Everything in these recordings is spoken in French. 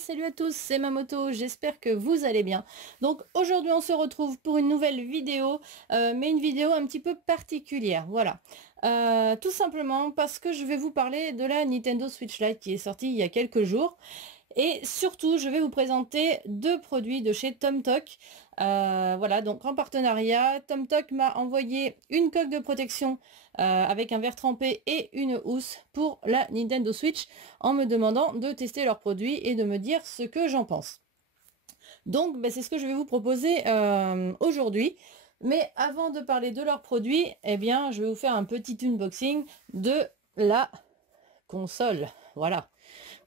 salut à tous, c'est Mamoto, j'espère que vous allez bien. Donc aujourd'hui on se retrouve pour une nouvelle vidéo, mais une vidéo un petit peu particulière, voilà. Tout simplement parce que je vais vous parler de la Nintendo Switch Lite qui est sortie il y a quelques jours. Et surtout, je vais vous présenter deux produits de chez TomTok. Voilà, donc en partenariat, TomTok m'a envoyé une coque de protection avec un verre trempé et une housse pour la Nintendo Switch en me demandant de tester leurs produits et de me dire ce que j'en pense. Donc, c'est ce que je vais vous proposer aujourd'hui. Mais avant de parler de leurs produits, eh bien, je vais vous faire un petit unboxing de la console. Voilà.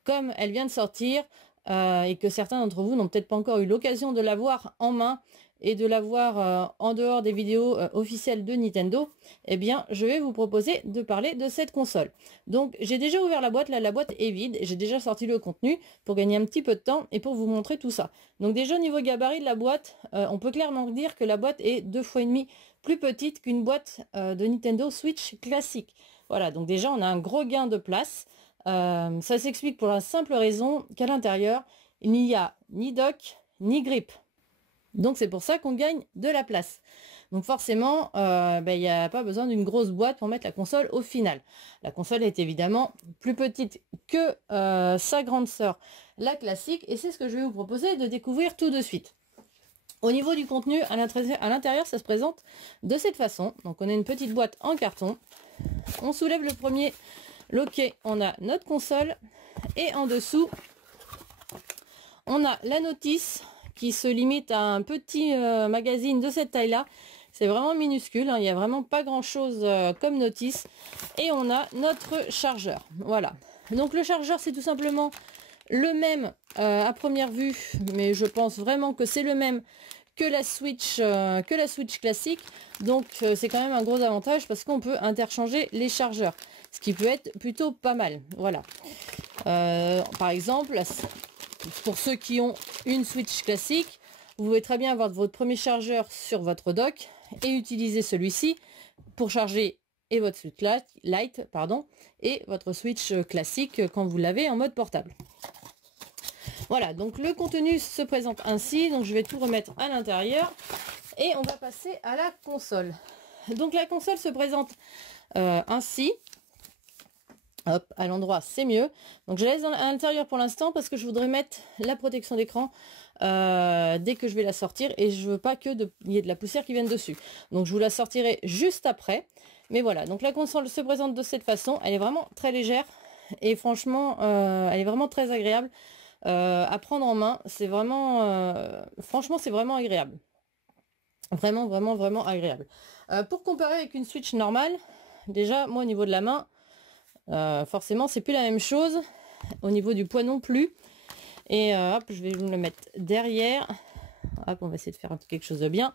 Comme elle vient de sortir et que certains d'entre vous n'ont peut-être pas encore eu l'occasion de la voir en main et de la voir en dehors des vidéos officielles de Nintendo, eh bien je vais vous proposer de parler de cette console. Donc j'ai déjà ouvert la boîte, là la boîte est vide, j'ai déjà sorti le contenu pour gagner un petit peu de temps et pour vous montrer tout ça. Donc déjà au niveau gabarit de la boîte, on peut clairement dire que la boîte est 2,5 fois plus petite qu'une boîte de Nintendo Switch classique. Voilà, donc déjà on a un gros gain de place. Ça s'explique pour la simple raison qu'à l'intérieur, il n'y a ni dock, ni grip. Donc c'est pour ça qu'on gagne de la place. Donc forcément, il n'y a pas besoin d'une grosse boîte pour mettre la console au final. La console est évidemment plus petite que sa grande sœur, la classique, et c'est ce que je vais vous proposer de découvrir tout de suite. Au niveau du contenu, à l'intérieur, ça se présente de cette façon. Donc on a une petite boîte en carton. On soulève le premier loquet, on a notre console et en dessous on a la notice qui se limite à un petit magazine de cette taille là. C'est vraiment minuscule, hein, il n'y a vraiment pas grand chose comme notice. Et on a notre chargeur. Voilà, donc le chargeur c'est tout simplement le même à première vue, mais je pense vraiment que c'est le même que la Switch classique. Donc c'est quand même un gros avantage parce qu'on peut interchanger les chargeurs, ce qui peut être plutôt pas mal. Voilà. Par exemple, pour ceux qui ont une Switch classique, vous pouvez très bien avoir votre premier chargeur sur votre dock et utiliser celui-ci pour charger et votre Switch Lite, pardon, et votre Switch classique quand vous l'avez en mode portable. Voilà, donc le contenu se présente ainsi. Donc je vais tout remettre à l'intérieur et on va passer à la console. Donc la console se présente ainsi. Hop, à l'endroit c'est mieux. Donc je laisse à l'intérieur pour l'instant parce que je voudrais mettre la protection d'écran dès que je vais la sortir et je veux pas que il y ait de la poussière qui vienne dessus. Donc je vous la sortirai juste après. Mais voilà, donc la console se présente de cette façon. Elle est vraiment très légère et franchement elle est vraiment très agréable à prendre en main. C'est vraiment franchement c'est vraiment agréable. Vraiment vraiment vraiment agréable. Pour comparer avec une Switch normale, déjà moi au niveau de la main, forcément c'est plus la même chose, au niveau du poids non plus. Et hop, je vais vous le mettre derrière. Hop, on va essayer de faire quelque chose de bien.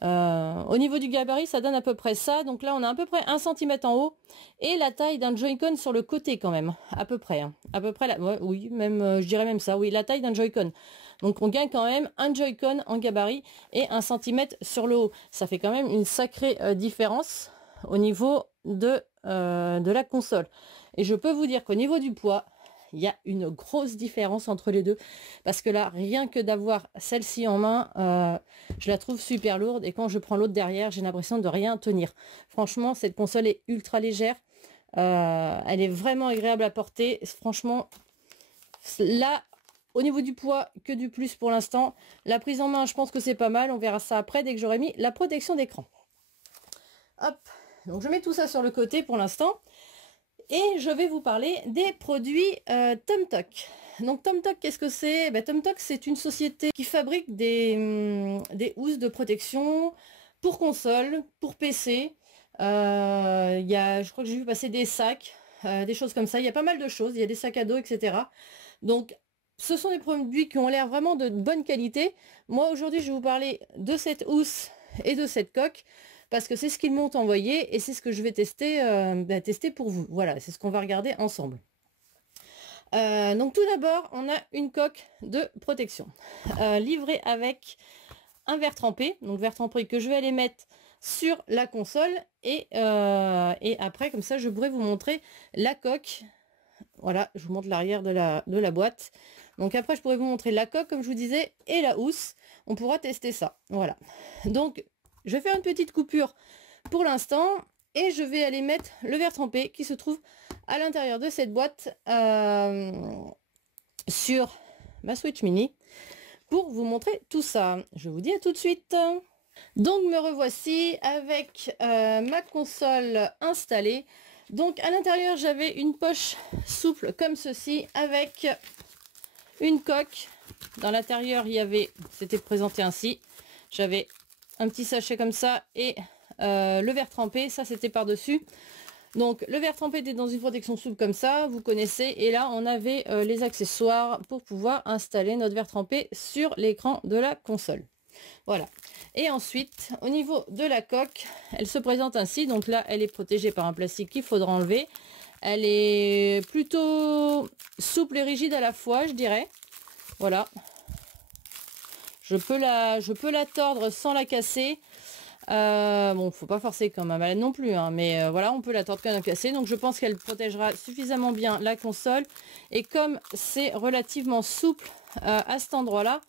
Au niveau du gabarit, ça donne à peu près ça. Donc là, on a à peu près 1 cm en haut et la taille d'un Joy-Con sur le côté quand même, à peu près. Hein. À peu près, ouais, oui, même, je dirais même ça. Oui, la taille d'un Joy-Con. Donc on gagne quand même un Joy-Con en gabarit et 1 cm sur le haut. Ça fait quand même une sacrée différence au niveau de la console. Et je peux vous dire qu'au niveau du poids, il y a une grosse différence entre les deux parce que là, rien que d'avoir celle-ci en main, je la trouve super lourde et quand je prends l'autre derrière, j'ai l'impression de rien tenir. Franchement, cette console est ultra légère. Elle est vraiment agréable à porter. Franchement, là, au niveau du poids, que du plus pour l'instant. La prise en main, je pense que c'est pas mal. On verra ça après dès que j'aurai mis la protection d'écran. Hop, donc je mets tout ça sur le côté pour l'instant. Et je vais vous parler des produits TomTok. Donc TomTok, qu'est-ce que c'est? TomTok, c'est une société qui fabrique des housses de protection pour console, pour PC. Je crois que j'ai vu passer des sacs, des choses comme ça. Il y a pas mal de choses, il y a des sacs à dos, etc. Donc ce sont des produits qui ont l'air vraiment de bonne qualité. Moi aujourd'hui, je vais vous parler de cette housse et de cette coque, parce que c'est ce qu'ils m'ont envoyé et c'est ce que je vais tester, tester pour vous. Voilà, c'est ce qu'on va regarder ensemble. Donc tout d'abord, on a une coque de protection livrée avec un verre trempé. Donc verre trempé que je vais aller mettre sur la console et après, comme ça, je pourrais vous montrer la coque. Voilà, je vous montre l'arrière de la boîte. Donc après, je pourrais vous montrer la coque, comme je vous disais, et la housse. On pourra tester ça. Voilà. Donc, je vais faire une petite coupure pour l'instant. Et je vais aller mettre le verre trempé qui se trouve à l'intérieur de cette boîte sur ma Switch Mini pour vous montrer tout ça. Je vous dis à tout de suite. Donc me revoici avec ma console installée. Donc à l'intérieur j'avais une poche souple comme ceci avec une coque. Dans l'intérieur il y avait, c'était présenté ainsi, j'avais un petit sachet comme ça et le verre trempé, ça c'était par dessus. Donc le verre trempé était dans une protection souple comme ça, vous connaissez, et là on avait les accessoires pour pouvoir installer notre verre trempé sur l'écran de la console. Voilà. Et ensuite, au niveau de la coque, elle se présente ainsi. Donc là, elle est protégée par un plastique qu'il faudra enlever. Elle est plutôt souple et rigide à la fois, je dirais. Voilà. Je peux la tordre sans la casser. Bon, faut pas forcer comme un malade non plus, hein, mais voilà, on peut la tordre quand même casser. Donc je pense qu'elle protégera suffisamment bien la console. Et comme c'est relativement souple à cet endroit-là,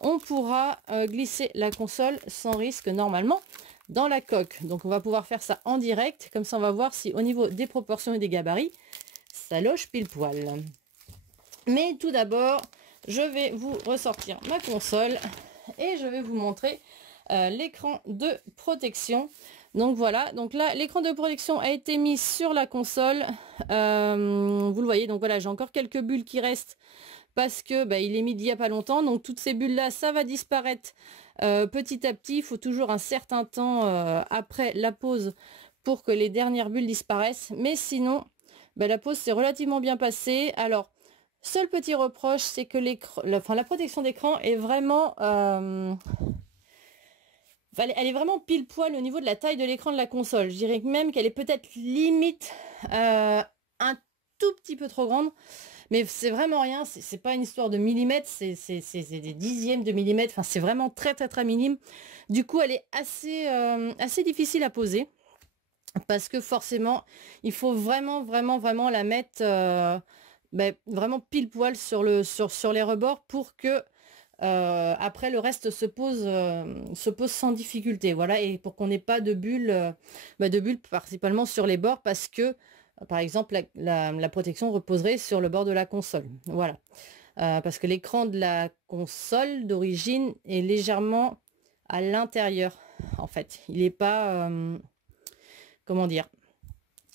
on pourra glisser la console sans risque normalement dans la coque. Donc on va pouvoir faire ça en direct, comme ça on va voir si au niveau des proportions et des gabarits, ça loge pile poil. Mais tout d'abord, je vais vous ressortir ma console et je vais vous montrer l'écran de protection. Donc voilà, donc là l'écran de protection a été mis sur la console. Vous le voyez, donc voilà, j'ai encore quelques bulles qui restent parce que il est mis il n'y a pas longtemps. Donc toutes ces bulles là, ça va disparaître petit à petit. Il faut toujours un certain temps après la pause pour que les dernières bulles disparaissent. Mais sinon, la pause s'est relativement bien passée. Alors, seul petit reproche, c'est que la protection d'écran est vraiment... elle est vraiment pile poil au niveau de la taille de l'écran de la console. Je dirais même qu'elle est peut-être limite un tout petit peu trop grande. Mais c'est vraiment rien, c'est pas une histoire de millimètres, c'est des dixièmes de millimètres. Enfin, c'est vraiment très très très minime. Du coup, elle est assez difficile à poser. Parce que forcément, il faut vraiment la mettre vraiment pile poil sur les rebords pour que après le reste se pose sans difficulté. Voilà, et pour qu'on n'ait pas de bulles, principalement sur les bords parce que par exemple la protection reposerait sur le bord de la console. Voilà, parce que l'écran de la console d'origine est légèrement à l'intérieur. En fait, il n'est pas comment dire,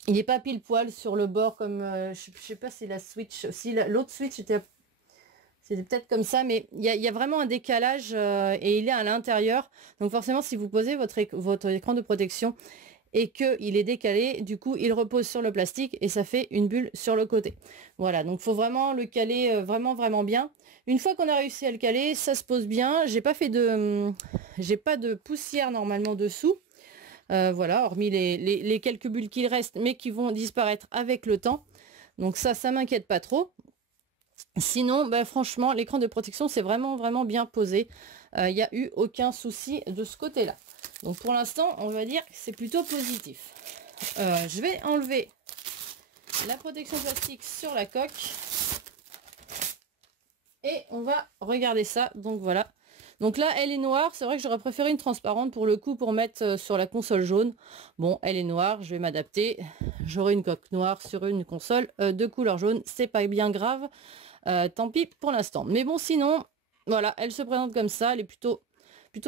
il n'est pas pile poil sur le bord comme je sais pas si la Switch, si l'autre Switch c'était peut-être comme ça, mais il y a vraiment un décalage et il est à l'intérieur. Donc forcément, si vous posez votre écran de protection et qu'il est décalé, du coup, il repose sur le plastique et ça fait une bulle sur le côté. Voilà, donc il faut vraiment le caler vraiment bien. Une fois qu'on a réussi à le caler, ça se pose bien. J'ai pas de poussière normalement dessous. Voilà, hormis les quelques bulles qu'il reste, mais qui vont disparaître avec le temps. Donc ça m'inquiète pas trop. Sinon, franchement, l'écran de protection, c'est vraiment bien posé. Il n'y a eu aucun souci de ce côté-là. Donc pour l'instant, on va dire que c'est plutôt positif. Je vais enlever la protection plastique sur la coque. Et on va regarder ça. Donc voilà. Donc là, elle est noire. C'est vrai que j'aurais préféré une transparente pour le coup pour mettre sur la console jaune. Bon, elle est noire. Je vais m'adapter. J'aurai une coque noire sur une console de couleur jaune. C'est pas bien grave. Tant pis pour l'instant. Mais bon, sinon, voilà, elle se présente comme ça. Elle est plutôt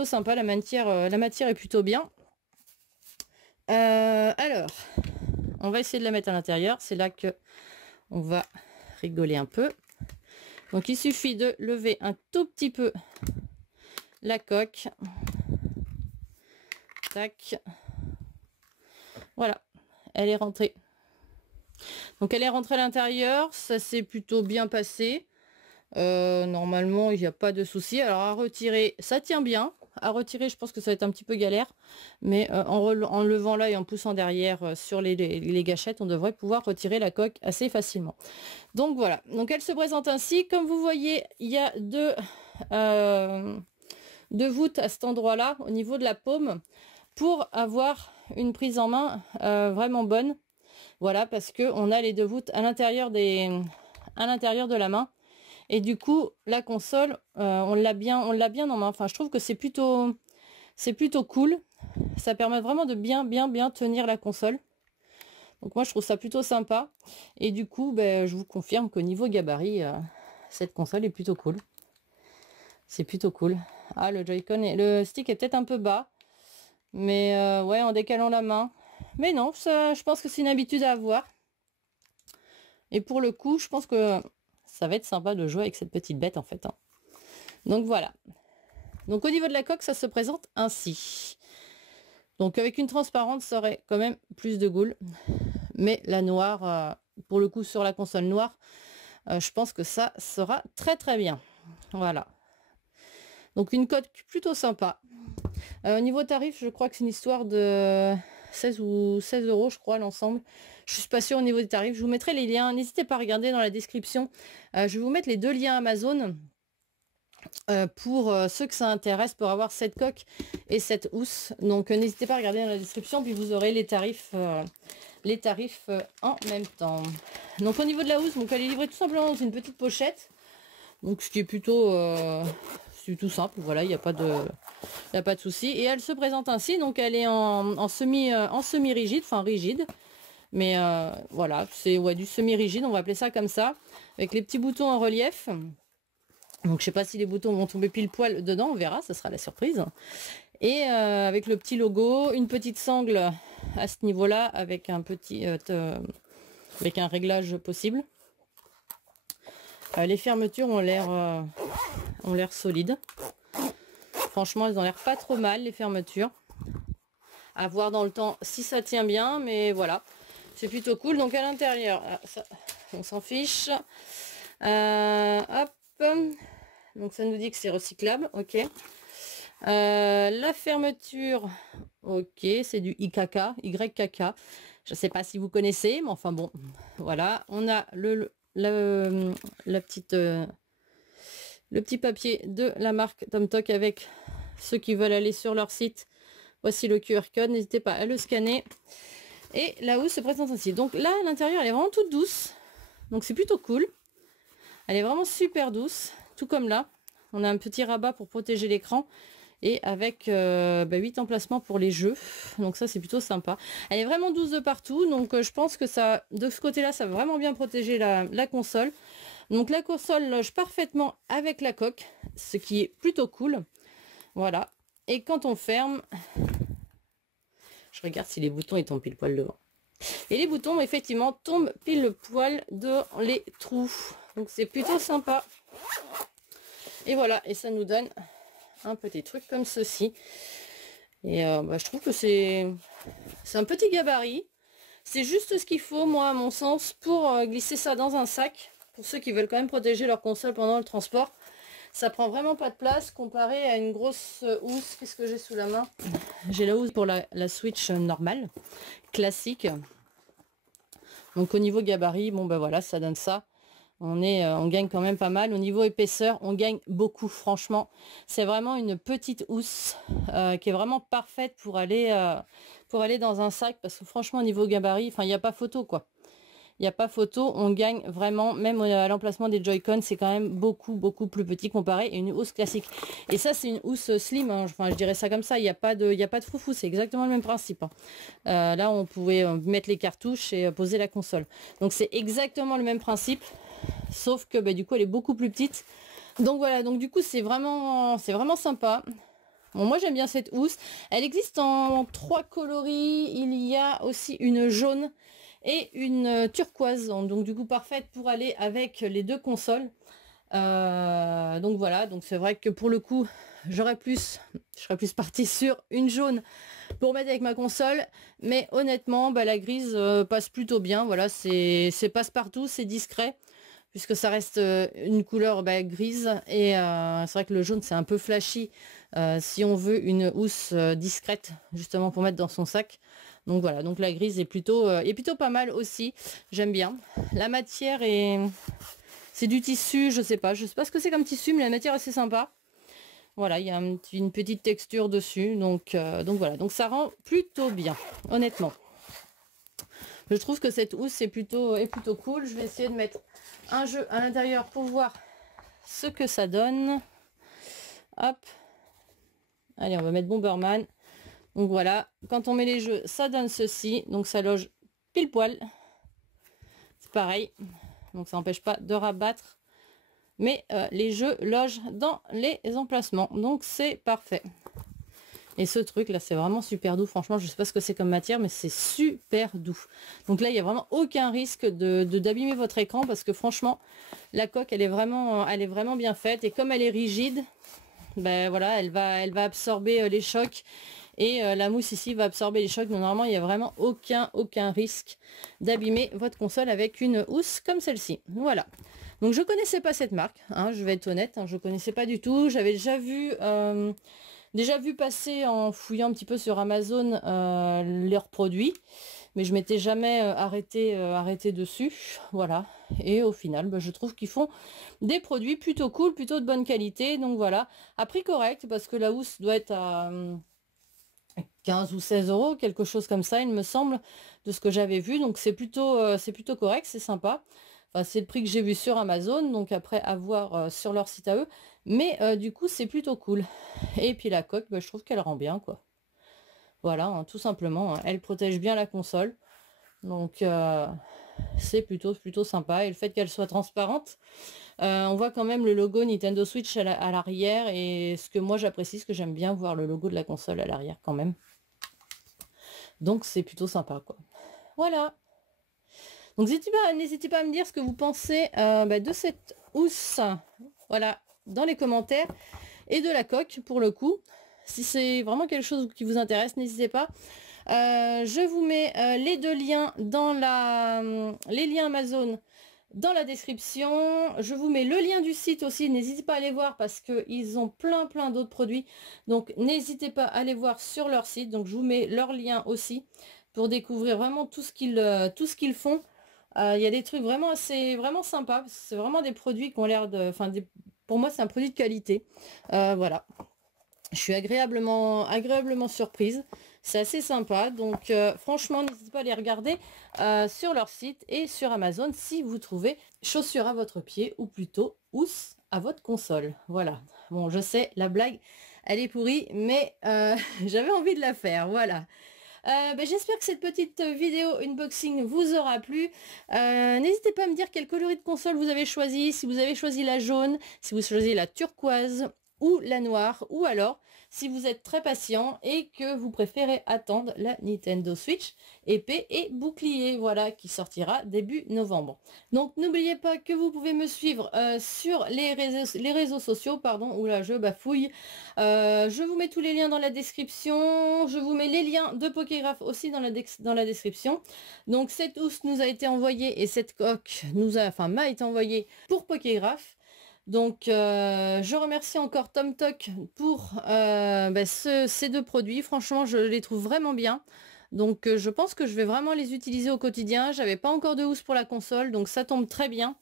sympa. La matière est plutôt bien. Alors, on va essayer de la mettre à l'intérieur. C'est là que on va rigoler un peu. Donc, il suffit de lever un tout petit peu la coque. Tac. Voilà, elle est rentrée. Donc elle est rentrée à l'intérieur, ça s'est plutôt bien passé. Normalement, il n'y a pas de souci. Alors à retirer, ça tient bien. À retirer, je pense que ça va être un petit peu galère. Mais en levant là et en poussant derrière sur les gâchettes, on devrait pouvoir retirer la coque assez facilement. Donc voilà, donc elle se présente ainsi. Comme vous voyez, il y a deux voûtes à cet endroit-là, au niveau de la paume, pour avoir une prise en main vraiment bonne. Voilà, parce que on a les deux voûtes à l'intérieur de la main. Et du coup, la console, on l'a bien en main. Enfin, je trouve que c'est plutôt cool. Ça permet vraiment de bien tenir la console. Donc moi, je trouve ça plutôt sympa. Et du coup, ben, je vous confirme qu'au niveau gabarit, cette console est plutôt cool. C'est plutôt cool. Ah, le Joy-Con et le stick est peut-être un peu bas. Mais ouais, en décalant la main. Mais non, ça, je pense que c'est une habitude à avoir. Et pour le coup, je pense que ça va être sympa de jouer avec cette petite bête en fait. Hein. Donc voilà. Donc au niveau de la coque, ça se présente ainsi. Donc avec une transparente, ça aurait quand même plus de goule. Mais la noire, pour le coup sur la console noire, je pense que ça sera très bien. Voilà. Donc une coque plutôt sympa. Au niveau tarif, je crois que c'est une histoire de 16 ou 16 euros, je crois, l'ensemble. Je suis pas sûre au niveau des tarifs. Je vous mettrai les liens. N'hésitez pas à regarder dans la description. Je vais vous mettre les 2 liens Amazon pour ceux que ça intéresse pour avoir cette coque et cette housse. Donc n'hésitez pas à regarder dans la description, puis vous aurez les tarifs en même temps. Donc au niveau de la housse, donc elle est livrée tout simplement dans une petite pochette. Donc ce qui est plutôt c'est tout simple, voilà, il n'y a pas de souci. Et elle se présente ainsi, donc elle est en semi-rigide, enfin rigide. Mais voilà, c'est du semi-rigide, on va appeler ça comme ça. Avec les petits boutons en relief. Donc je sais pas si les boutons vont tomber pile poil dedans, on verra, ça sera la surprise. Et avec le petit logo, une petite sangle à ce niveau-là, avec un petit avec un réglage possible. Les fermetures ont l'air solides. Franchement, elles ont l'air pas trop mal, les fermetures. À voir dans le temps si ça tient bien, mais voilà. C'est plutôt cool. Donc à l'intérieur, on s'en fiche. Hop. Donc ça nous dit que c'est recyclable. Ok. La fermeture, ok, c'est du YKK. Je ne sais pas si vous connaissez, mais enfin bon, voilà. On a le petit papier de la marque TomTok avec ceux qui veulent aller sur leur site. Voici le QR code, n'hésitez pas à le scanner. Et la housse se présente ainsi. Donc là, à l'intérieur, elle est vraiment toute douce. Donc c'est plutôt cool. Elle est vraiment super douce, tout comme là. On a un petit rabat pour protéger l'écran. Et avec 8 emplacements pour les jeux. Donc ça, c'est plutôt sympa. Elle est vraiment douce de partout. Donc je pense que ça, de ce côté-là, ça va vraiment bien protéger la console. Donc la console loge parfaitement avec la coque, ce qui est plutôt cool. Voilà. Et quand on ferme, je regarde si les boutons ils tombent pile poil devant. Et les boutons, effectivement, tombent pile poil dans les trous. Donc c'est plutôt sympa. Et voilà. Et ça nous donne un petit truc comme ceci. Et je trouve que c'est un petit gabarit. C'est juste ce qu'il faut, moi, à mon sens, pour glisser ça dans un sac. Pour ceux qui veulent quand même protéger leur console pendant le transport. Ça prend vraiment pas de place comparé à une grosse housse. Qu'est-ce que j'ai sous la main? J'ai la housse pour la Switch normale, classique. Donc au niveau gabarit, bon ben voilà, ça donne ça. On gagne quand même pas mal. Au niveau épaisseur, on gagne beaucoup, franchement. C'est vraiment une petite housse qui est vraiment parfaite pour aller dans un sac. Parce que franchement, au niveau gabarit, enfin, il n'y a pas photo, quoi. Il n'y a pas photo, on gagne vraiment, même à l'emplacement des Joy-Con, c'est quand même beaucoup plus petit comparé à une housse classique. Et ça, c'est une housse slim, hein. Enfin, je dirais ça comme ça, il n'y a pas de foufou, c'est exactement le même principe. Hein. Là, on pouvait mettre les cartouches et poser la console. Donc, c'est exactement le même principe. Sauf que du coup elle est beaucoup plus petite. Donc voilà, donc du coup c'est vraiment sympa. Bon, moi j'aime bien cette housse. Elle existe en 3 coloris. Il y a aussi une jaune et une turquoise. Donc du coup parfaite pour aller avec les 2 consoles. Donc voilà, donc c'est vrai que pour le coup je serais plus partie sur une jaune pour mettre avec ma console, mais honnêtement la grise passe plutôt bien. Voilà, c'est passe-partout, c'est discret puisque ça reste une couleur grise et c'est vrai que le jaune c'est un peu flashy si on veut une housse discrète justement pour mettre dans son sac. Donc voilà, donc la grise est plutôt pas mal aussi, j'aime bien. La matière c'est du tissu, je sais pas ce que c'est comme tissu, mais la matière est assez sympa. Voilà, il y a une petite texture dessus, donc voilà, donc ça rend plutôt bien, honnêtement. Je trouve que cette housse est plutôt cool. Je vais essayer de mettre un jeu à l'intérieur pour voir ce que ça donne. Hop. Allez, on va mettre Bomberman. Donc voilà, quand on met les jeux, ça donne ceci. Donc ça loge pile poil. C'est pareil. Donc ça n'empêche pas de rabattre. Mais les jeux logent dans les emplacements. Donc c'est parfait. Et ce truc là, c'est vraiment super doux. Franchement, je sais pas ce que c'est comme matière, mais c'est super doux. Donc là, il n'y a vraiment aucun risque d'abîmer votre écran parce que franchement, la coque, elle est vraiment bien faite. Et comme elle est rigide, ben voilà, elle va absorber les chocs. Et la mousse ici va absorber les chocs. Donc normalement, il n'y a vraiment aucun risque d'abîmer votre console avec une housse comme celle-ci. Voilà. Donc je connaissais pas cette marque, hein, je vais être honnête, hein, je connaissais pas du tout. J'avais déjà vu passer en fouillant un petit peu sur Amazon leurs produits, mais je m'étais jamais arrêté dessus. Voilà. Et au final, bah, je trouve qu'ils font des produits plutôt cool, plutôt de bonne qualité. Donc voilà, à prix correct, parce que la housse doit être à 15 ou 16 euros, quelque chose comme ça, il me semble, de ce que j'avais vu. Donc c'est plutôt correct, c'est sympa. Enfin, c'est le prix que j'ai vu sur Amazon, donc après à voir sur leur site à eux. Mais du coup, c'est plutôt cool. Et puis la coque, bah, je trouve qu'elle rend bien, quoi. Voilà, hein, tout simplement. Hein, elle protège bien la console. Donc c'est plutôt sympa. Et le fait qu'elle soit transparente, on voit quand même le logo Nintendo Switch à l'arrière. Et ce que moi j'apprécie, ce que j'aime bien voir le logo de la console à l'arrière quand même. Donc c'est plutôt sympa, quoi. Voilà. Donc n'hésitez pas à me dire ce que vous pensez de cette housse, voilà, dans les commentaires, et de la coque pour le coup. Si c'est vraiment quelque chose qui vous intéresse, n'hésitez pas. Je vous mets les deux liens dans les liens Amazon dans la description. Je vous mets le lien du site aussi, n'hésitez pas à aller voir parce qu'ils ont plein d'autres produits. Donc n'hésitez pas à aller voir sur leur site. Donc je vous mets leur lien aussi pour découvrir vraiment tout ce qu'ils font. Il y a des trucs vraiment sympas. C'est vraiment des produits qui ont l'air de... Enfin, pour moi, c'est un produit de qualité. Voilà. Je suis agréablement surprise. C'est assez sympa. Donc, franchement, n'hésitez pas à les regarder sur leur site et sur Amazon si vous trouvez chaussures à votre pied ou plutôt housse à votre console. Voilà. Bon, je sais, la blague, elle est pourrie, mais j'avais envie de la faire. Voilà. J'espère que cette petite vidéo unboxing vous aura plu. N'hésitez pas à me dire quel coloris de console vous avez choisi, si vous avez choisi la jaune, si vous choisissez la turquoise ou la noire, ou alors si vous êtes très patient et que vous préférez attendre la Nintendo Switch épée et bouclier, voilà, qui sortira début novembre. Donc n'oubliez pas que vous pouvez me suivre sur les réseaux sociaux, pardon, oula, je bafouille. Je vous mets tous les liens dans la description, je vous mets les liens de Pokégraph aussi dans la description. Donc cette housse nous a été envoyée et cette coque m'a été envoyée pour Pokégraph. Donc je remercie encore TomTok pour ces deux produits. Franchement, je les trouve vraiment bien. Donc je pense que je vais vraiment les utiliser au quotidien. J'avais pas encore de housse pour la console, donc ça tombe très bien.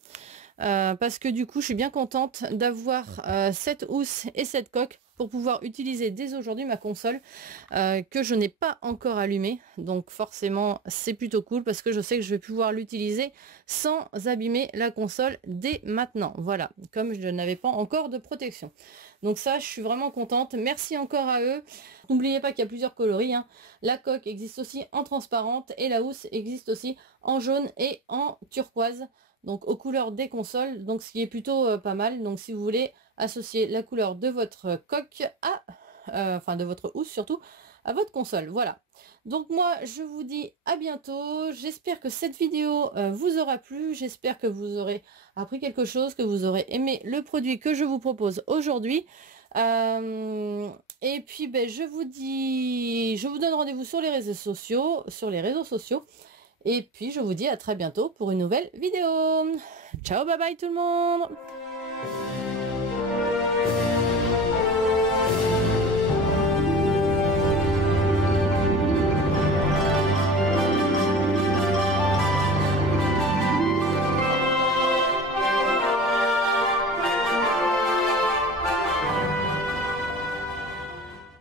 Parce que du coup, je suis bien contente d'avoir cette housse et cette coque pour pouvoir utiliser dès aujourd'hui ma console que je n'ai pas encore allumée. Donc forcément, c'est plutôt cool parce que je sais que je vais pouvoir l'utiliser sans abîmer la console dès maintenant. Voilà, comme je n'avais pas encore de protection. Donc ça, je suis vraiment contente. Merci encore à eux. N'oubliez pas qu'il y a plusieurs coloris, hein. La coque existe aussi en transparente et la housse existe aussi en jaune et en turquoise. Donc aux couleurs des consoles, donc ce qui est plutôt pas mal. Donc si vous voulez associer la couleur de votre coque à, de votre housse surtout, à votre console. Voilà. Donc moi je vous dis à bientôt. J'espère que cette vidéo vous aura plu. J'espère que vous aurez appris quelque chose, que vous aurez aimé le produit que je vous propose aujourd'hui. Et puis je vous donne rendez-vous sur les réseaux sociaux, Et puis je vous dis à très bientôt pour une nouvelle vidéo. Ciao, bye bye tout le monde.